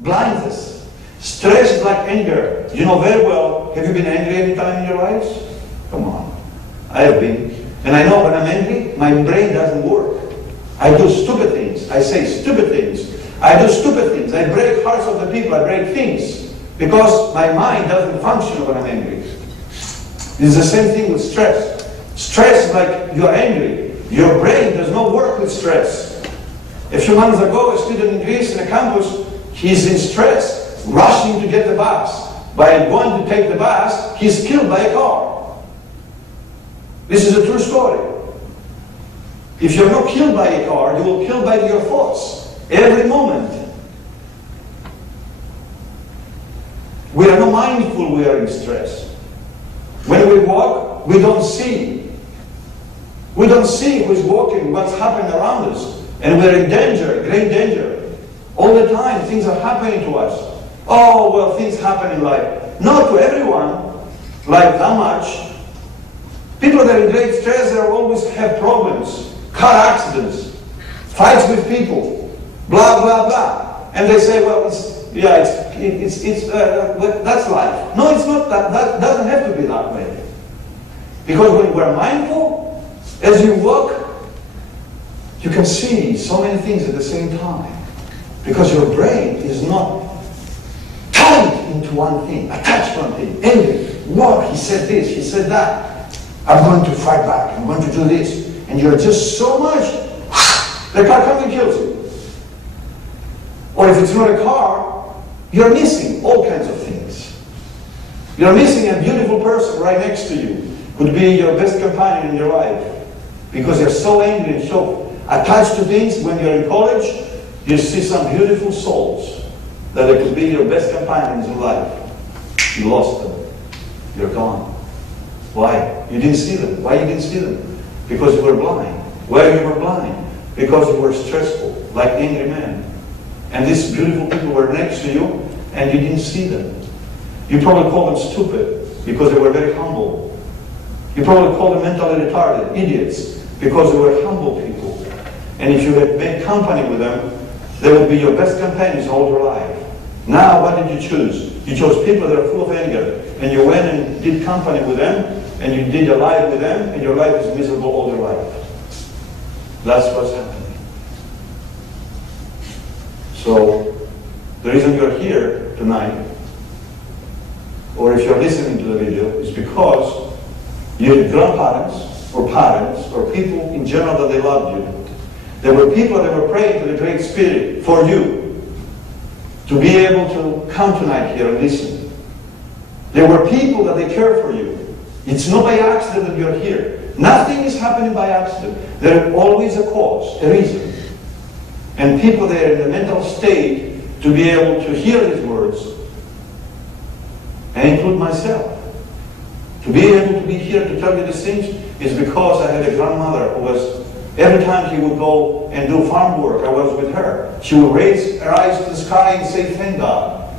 Blinds us. Stress is like anger. You know very well, have you been angry any time in your lives? Come on. I have been. And I know when I'm angry, my brain doesn't work. I do stupid things. I say stupid things. I do stupid things. I break hearts of the people. I break things. Because my mind doesn't function when I'm angry. It's the same thing with stress. Stress is like you're angry. Your brain does not work with stress. A few months ago, a student in Greece in a campus, he's in stress, rushing to get the bus. By going to take the bus, he's killed by a car. This is a true story. If you're not killed by a car, you will be killed by your thoughts every moment. We are not mindful we are in stress. When we walk, we don't see. We don't see who's walking, what's happening around us. And we're in danger, great danger. All the time, things are happening to us. Oh, well, things happen in life. Not to everyone, like that much. People that are in great stress, they always have problems. Car accidents, fights with people, blah, blah, blah. And they say, well, that's life. No, it's not that. That doesn't have to be that way. Because when we're mindful, as you walk, you can see so many things at the same time. Because your brain is not tied into one thing, attached to one thing. Angry, what? He said this, he said that. I'm going to fight back, I'm going to do this. And you're just so much, the car comes and kills you. Or if it's not a car, you're missing all kinds of things. You're missing a beautiful person right next to you, could be your best companion in your life. Because you're so angry and so attached to things. When you're in college, you see some beautiful souls that they could be your best companions in life. You lost them. You're gone. Why? You didn't see them. Why you didn't see them? Because you were blind. Why you were blind? Because you were stressful, like angry men. And these beautiful people were next to you, and you didn't see them. You probably called them stupid, because they were very humble. You probably called them mentally retarded, idiots, because they were humble people. And if you had made company with them, they would be your best companions all your life. Now, what did you choose? You chose people that are full of anger, and you went and did company with them, and you did your life with them, and your life is miserable all your life. That's what's happening. So, the reason you're here tonight, or if you're listening to the video, is because your grandparents, or parents, or people in general that they loved you. There were people that were praying to the Great Spirit for you, to be able to come tonight here and listen. There were people that they care for you. It's not by accident that you're here. Nothing is happening by accident. There is always a cause, a reason. And people that are in the mental state to be able to hear these words, and include myself, to be able to be here to tell you these things is because I had a grandmother who was, every time she would go and do farm work, I was with her. She would raise her eyes to the sky and say, thank God,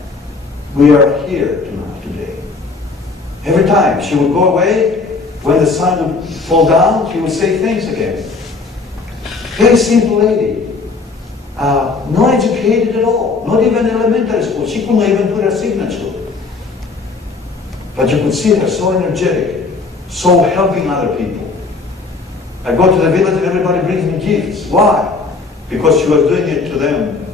we are here tonight, today. Every time she would go away, when the sun would fall down, she would say thanks again. Very simple lady. Not educated at all. Not even elementary school. She couldn't even put her signature. But you could see her so energetic, so helping other people. I go to the village and everybody brings me gifts. Why? Because she was doing it to them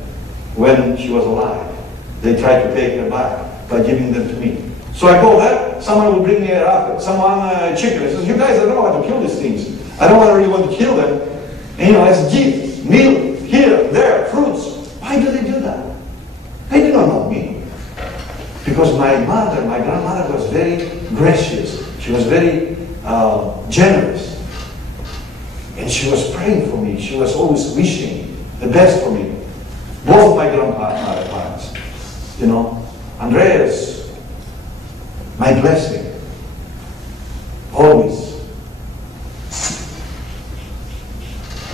when she was alive. They tried to take her back by giving them to me. So I go there, someone will bring me a rabbit, someone a chicken. I says, you guys, I don't know how to kill these things. I don't really want to kill them. And, as gifts, meal, here, there, fruits. Why do they do that? They do not know me. Because my mother, my grandmother was very gracious. She was very generous. And she was praying for me. She was always wishing the best for me. Both my grandparents. Andreas, my blessing, always.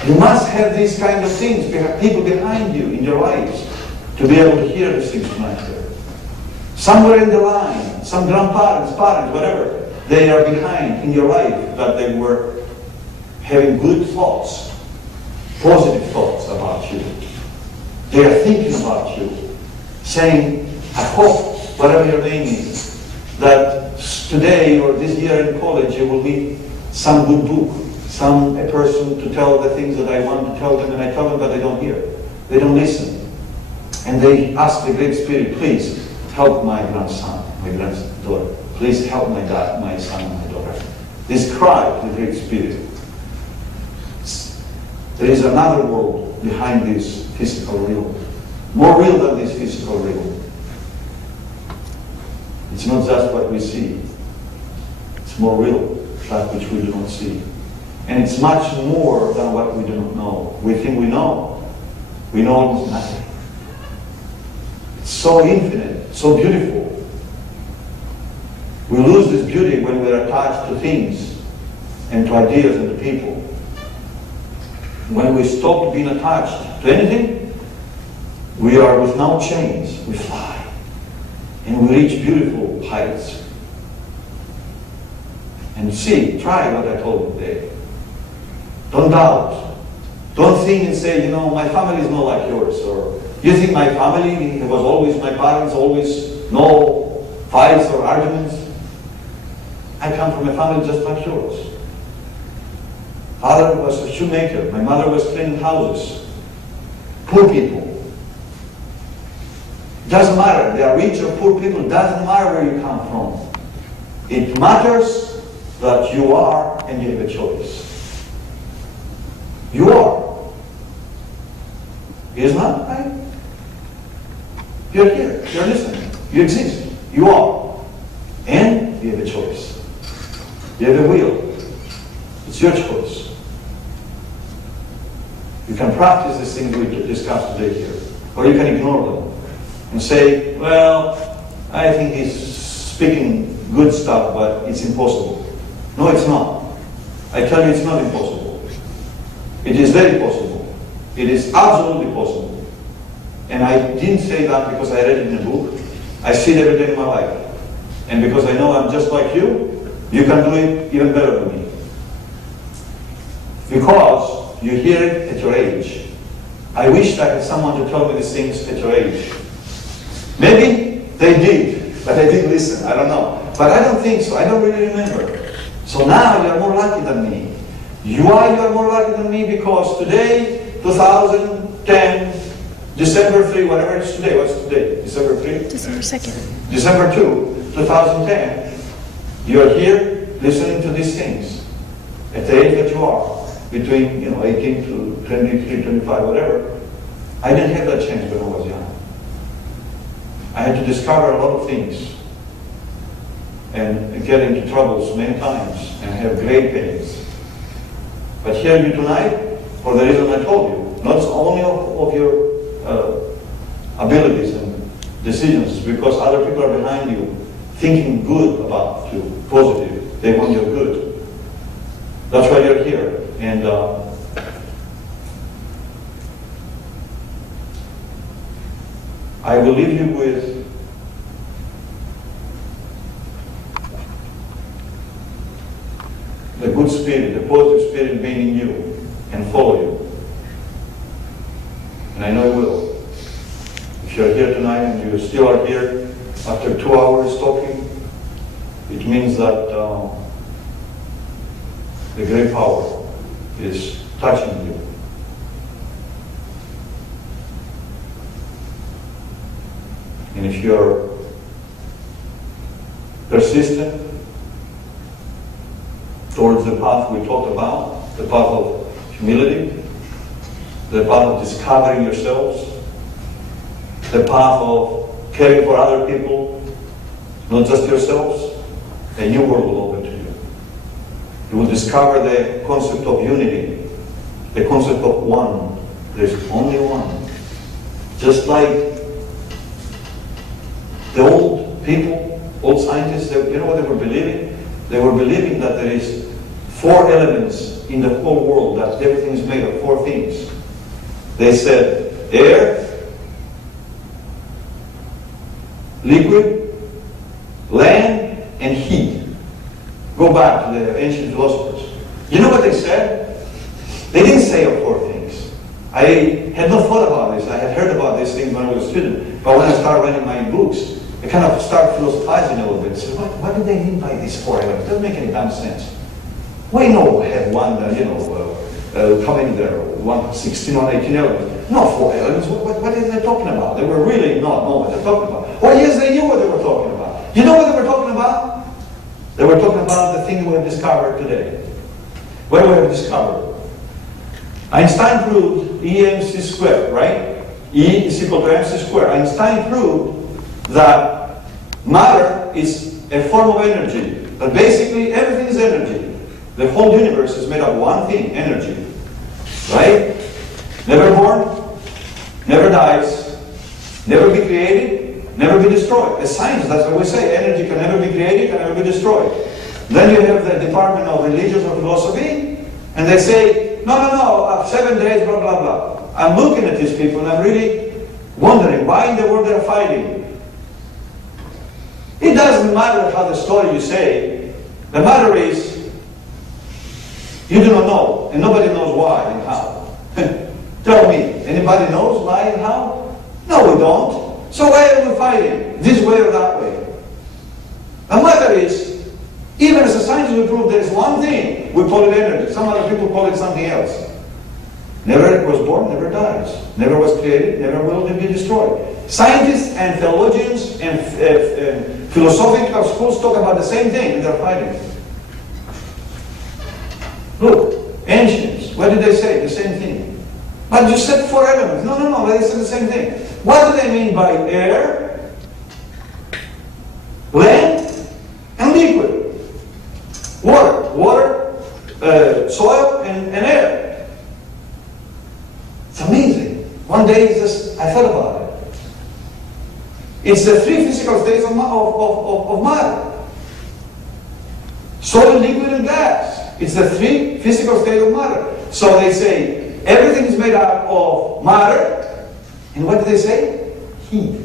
You must have these kind of things, people behind you in your lives, to be able to hear these things tonight here. Somewhere in the line, some grandparents, parents, whatever, they are behind in your life that they were having good thoughts, positive thoughts about you. They are thinking about you. saying, I hope, whatever your name is, that today or this year in college you will meet some good book, a person to tell the things that I want to tell them, and I tell them, but they don't hear. They don't listen. And they ask the Great Spirit, please help my grandson, my granddaughter. Please help my dad, my son, and my daughter. This cry to the Great Spirit. There is another world behind this physical realm. More real than this physical realm. It's not just what we see. It's more real, that which we do not see. And it's much more than what we do not know. We think we know. We know almost nothing. It's so infinite, so beautiful. We lose this beauty when we're attached to things and to ideas and to people. When we stop being attached to anything, we are without chains. We fly. And we reach beautiful heights. And see, try what I told you today. Don't doubt. Don't think and say, you know, my family is not like yours. Or you think my family was always, my parents always, no fights or arguments. I come from a family just like yours. Father was a shoemaker. My mother was cleaning houses. Poor people. Doesn't matter. They are rich or poor people. Doesn't matter where you come from. It matters that you are and you have a choice. You are. Is not right? You're here. You're listening. You exist. You are. And you have a choice. You have a will. It's your choice. You can practice these things we discussed today here. Or you can ignore them. And say, well, I think he's speaking good stuff, but it's impossible. No, it's not. I tell you, it's not impossible. It is very possible. It is absolutely possible. And I didn't say that because I read it in a book. I see it every day in my life. And because I know I'm just like you, you can do it even better than me. Because you hear it at your age. I wish I had someone to tell me these things at your age. Maybe they did, but I didn't listen. I don't know. But I don't think so. I don't really remember. So now you're more lucky than me. You are more lucky than me because today, 2010, December 3, whatever it's today. What's today? December 3? December 2nd. December 2, 2010. You're here listening to these things at the age that you are, between 18 to 23, 25, whatever. I didn't have that chance when I was young. I had to discover a lot of things and get into troubles many times and have great pains. But here you tonight, for the reason I told you, not only of your abilities and decisions, because other people are behind you thinking good about you, positive. They want your good. That's why you're here. And I will leave you with the good spirit, the positive spirit being in you and follow you. And I know it will. If you're here tonight and you still are here after 2 hours talking, it means that the great power is touching you. And if you're persistent towards the path we talked about, the path of humility, the path of discovering yourselves, the path of caring for other people, not just yourselves, a new world will open to you. You will discover the concept of unity, the concept of one. There's only one. Just like the old people, old scientists, you know what they were believing? They were believing that there is 4 elements in the whole world, that everything is made of 4 things. They said air, liquid, land, and heat. Go back to the ancient philosophers. You know what they said? They didn't say of 4 things. I had not thought about this. I had heard about these things when I was a student. But when I start writing my books, I kind of start philosophizing a little bit. So what do they mean by these 4 elements? It doesn't make any damn sense. We know we have one, how many there? 16 or 18 elements. Not 4 elements. What are they talking about? They were really not know what they're talking about. Oh yes, they knew what they were talking about. You know what they were talking about? They were talking about the thing we have discovered today. What do we have discovered? Einstein proved EMC squared, right? E is equal to mc squared. Einstein proved that matter is a form of energy. That basically everything is energy. The whole universe is made of one thing, energy. Right? Never born, never dies, never be created, never be destroyed. As science, that's what we say. Energy can never be created, can never be destroyed. Then you have the Department of Religion or Philosophy, and they say, no, 7 days, blah, blah, blah. I'm looking at these people and I'm really wondering why in the world they're fighting. It doesn't matter how the story you say. The matter is, you do not know, and nobody knows why and how. Tell me, anybody knows why and how? No, we don't. So why are we fighting? This way or that way? The matter is, even as a scientist we prove there is one thing, we call it energy. Some other people call it something else. Never was born, never dies. Never was created, never will be destroyed. Scientists and theologians and philosophical schools talk about the same thing and they're fighting. Look, ancients, what did they say? The same thing. But you said 4 elements. No, they said the same thing. What do they mean by air, land, and liquid? Water, soil, and air. It's amazing. One day I thought about it. It's the 3 physical states of matter. Solid, liquid, and gas. It's the 3 physical states of matter. So they say everything is made up of matter. And what do they say? Heat.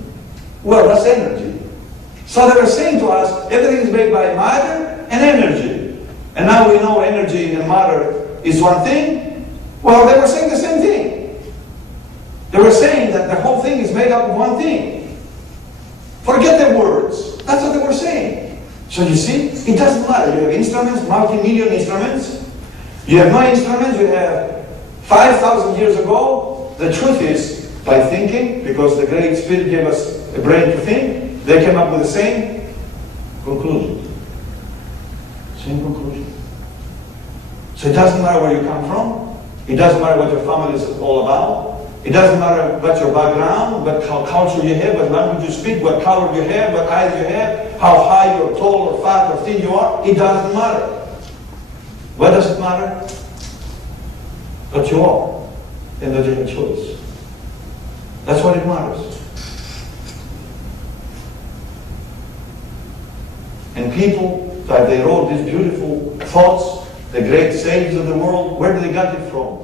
Well, that's energy. So they were saying to us, everything is made by matter and energy. And now we know energy and matter is one thing. Well, they were saying the same thing. They were saying that the whole thing is made up of one thing. Forget the words. That's what they were saying. So you see, it doesn't matter. You have instruments, multi-million instruments. You have no instruments. You have 5,000 years ago. The truth is, by thinking, because the Great Spirit gave us a brain to think, they came up with the same conclusion. Same conclusion. So it doesn't matter where you come from. It doesn't matter what your family is all about. It doesn't matter what your background, what culture you have, what language you speak, what color you have, what eyes you have, how high or tall or fat or thin you are. It doesn't matter. What does it matter? What you are and that you have a choice. That's what it matters. And people, that they wrote these beautiful thoughts, the great sages of the world, where did they get it from?